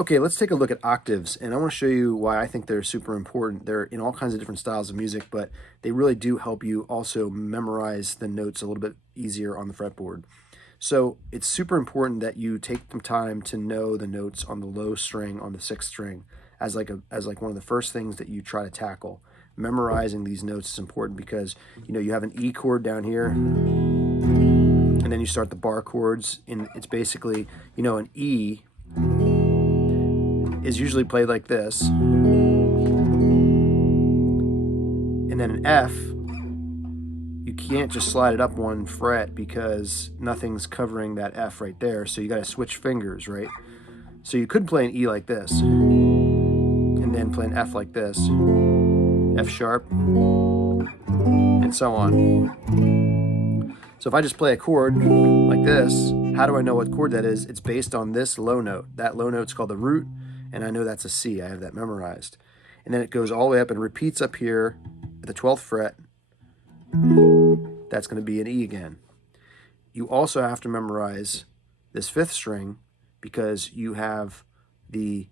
Okay, let's take a look at octaves, and I want to show you why I think they're super important. They're in all kinds of different styles of music, but they really do help you also memorize the notes a little bit easier on the fretboard. So it's super important that you take some time to know the notes on the low string on the 6th string as like one of the first things that you try to tackle. Memorizing these notes is important because you have an E chord down here, and then you start the bar chords, and it's basically an E is usually played like this, and then an F, you can't just slide it up 1 fret because nothing's covering that F right there, so you got to switch fingers, right? So you could play an E like this, and then play an F like this, F sharp, and so on. So if I just play a chord like this, how do I know what chord that is? It's based on this low note. That low note's called the root, and I know that's a C. I have that memorized. And then it goes all the way up and repeats up here at the 12th fret. That's going to be an E again. You also have to memorize this 5th string because you have the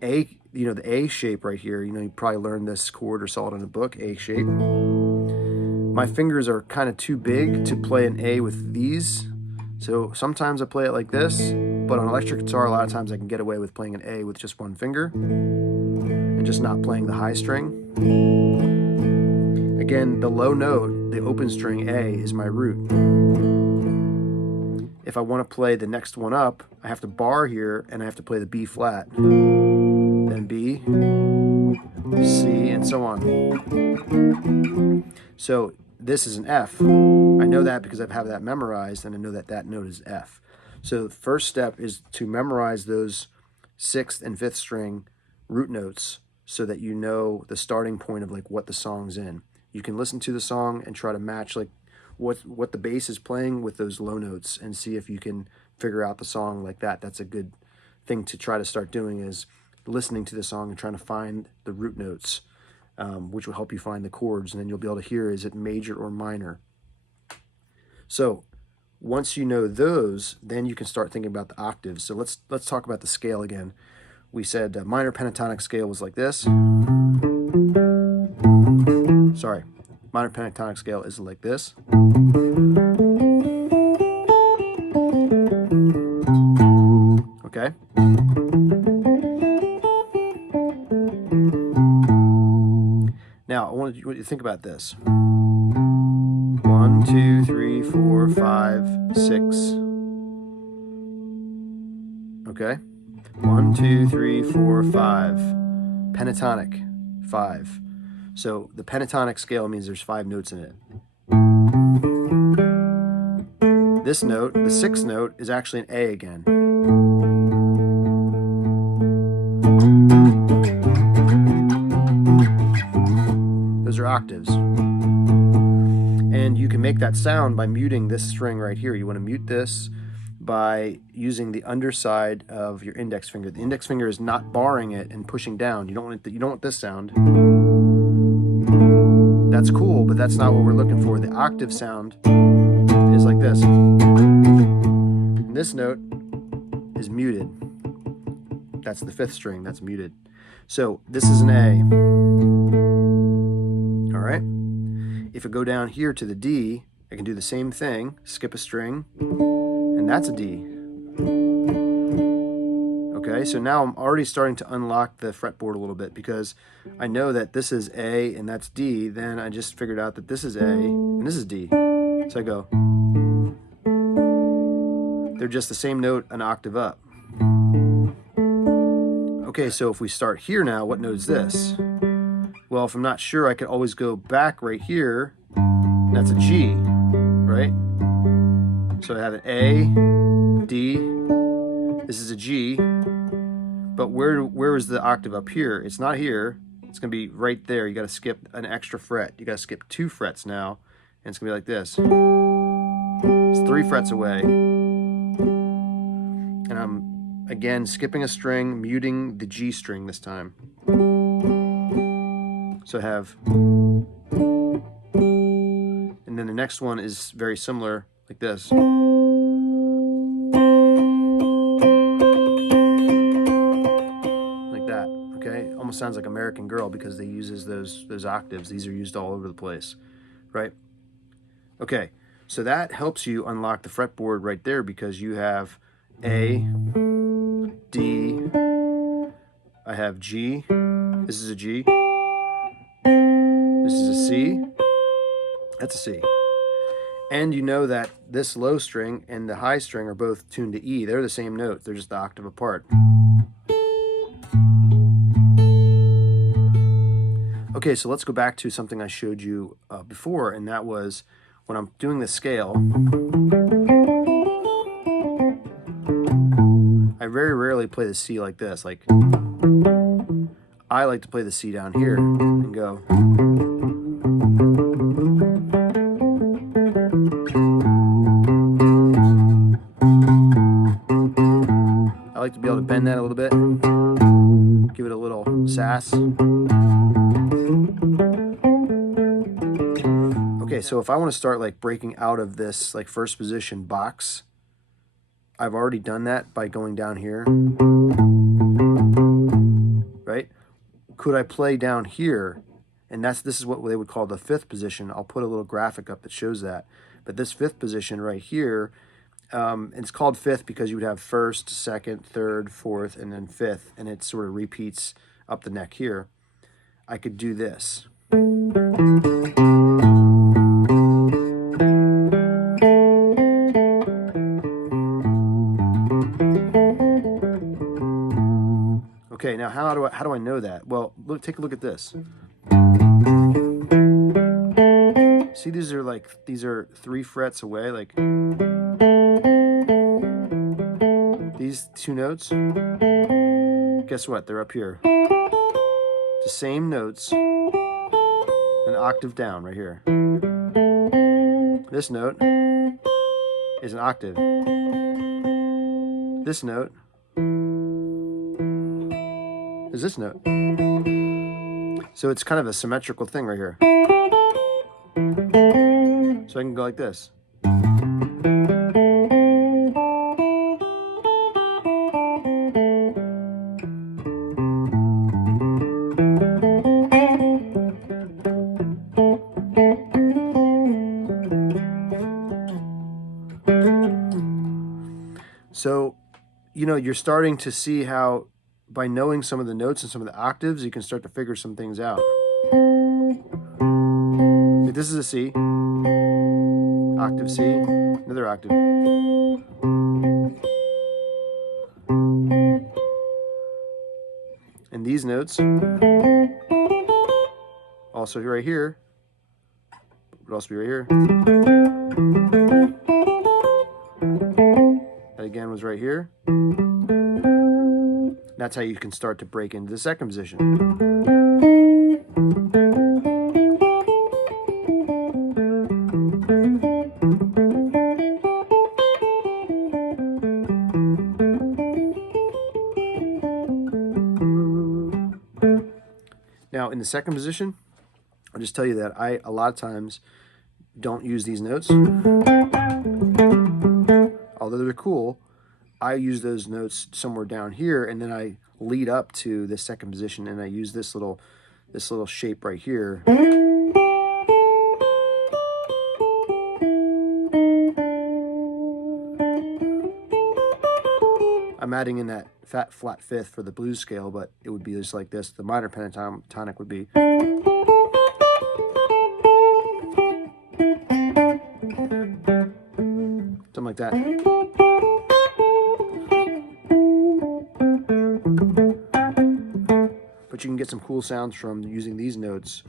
A, the A shape right here. You probably learned this chord or saw it in a book, A shape. My fingers are kind of too big to play an A with these. So sometimes I play it like this, but on electric guitar, a lot of times I can get away with playing an A with just 1 finger and just not playing the high string. Again, the low note, the open string A, is my root. If I want to play the next one up, I have to bar here and I have to play the B flat, then B, C, and so on. So this is an F. I know that because I have that memorized, and I know that that note is F. So the first step is to memorize those 6th and 5th string root notes so that you know the starting point of like what the song's in. You can listen to the song and try to match like what the bass is playing with those low notes and see if you can figure out the song like that. That's a good thing to try to start doing, is listening to the song and trying to find the root notes, which will help you find the chords, and then you'll be able to hear, is it major or minor? So once you know those, then you can start thinking about the octaves. So let's talk about the scale again. We said minor pentatonic scale was like this. Sorry, minor pentatonic scale is like this. Okay. Now, I want you to think about this. 1, 2, 3, 4, 5, 6. Okay? 1, 2, 3, 4, 5. Pentatonic, 5. So the pentatonic scale means there's 5 notes in it. This note, the 6th note, is actually an A again. Those are octaves. And you can make that sound by muting this string right here. You want to mute this by using the underside of your index finger. The index finger is not barring it and pushing down. You don't want this sound. That's cool, but that's not what we're looking for. The octave sound is like this. And this note is muted. That's the 5th string, that's muted. So this is an A. All right. If I go down here to the D, I can do the same thing, skip a string, and that's a D. Okay, so now I'm already starting to unlock the fretboard a little bit because I know that this is A and that's D. Then I just figured out that this is A and this is D. So I go, they're just the same note an octave up. Okay, so if we start here now, what note is this? Well, if I'm not sure, I could always go back right here. That's a G, right? So I have an A, D, this is a G, but where is the octave up here? It's not here, it's gonna be right there. You gotta skip an extra fret. You gotta skip 2 frets now, and it's gonna be like this. It's 3 frets away. And I'm, again, skipping a string, muting the G string this time. So I have, and then the next one is very similar, like this. almost sounds like American Girl because they uses those octaves. These are used all over the place, right? Okay, so that helps you unlock the fretboard right there because you have A, D, I have G, this is a G, this is a C, that's a C. And you know that this low string and the high string are both tuned to E. They're the same note, they're just the octave apart. Okay, so let's go back to something I showed you before, and that was when I'm doing the scale, I very rarely play the C like this. Like, I like to play the C down here and go. I like to be able to bend that a little bit, give it a little sass. Okay, so if I want to start like breaking out of this like first position box, I've already done that by going down here, right? Could I play down here? And this is what they would call the fifth position. I'll put a little graphic up that shows that. But this fifth position right here, it's called fifth because you would have first, second, third, fourth, and then fifth, and it sort of repeats up the neck here. I could do this. Okay, now how do I know that? Well, look, take a look at this. See, these are 3 frets away, like these 2 notes. Guess what? They're up here. The same notes, an octave down right here. This note is an octave. This note is this note. So it's kind of a symmetrical thing right here. So I can go like this. So, you know, you're starting to see how by knowing some of the notes and some of the octaves, you can start to figure some things out. Like this is a C, octave C, another octave. And these notes, also right here, would also be right here. That again was right here. That's how you can start to break into the second position. Now in the second position, I'll just tell you that I a lot of times don't use these notes. Although they're cool, I use those notes somewhere down here, and then I lead up to the second position, and I use this little shape right here. I'm adding in that flat fifth for the blues scale, but it would be just like this. The minor pentatonic would be. Something like that. But you can get some cool sounds from using these notes.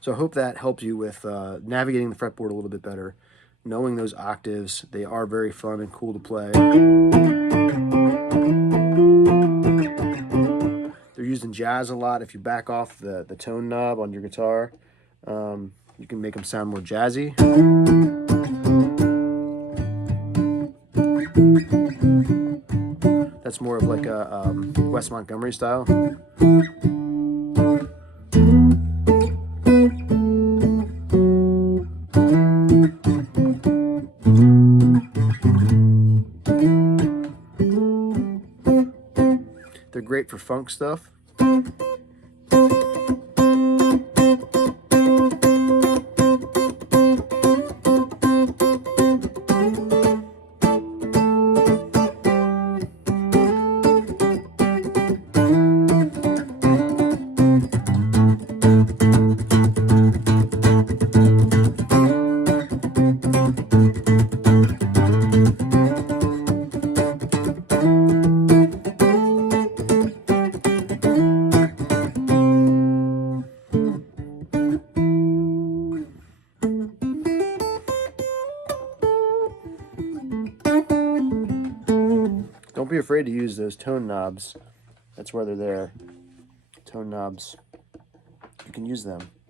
So I hope that helps you with navigating the fretboard a little bit better. Knowing those octaves, they are very fun and cool to play. They're used in jazz a lot. If you back off the tone knob on your guitar, you can make them sound more jazzy. That's more of like a Wes Montgomery style. They're great for funk stuff. Don't be afraid to use those tone knobs. That's why they're there. Tone knobs. You can use them.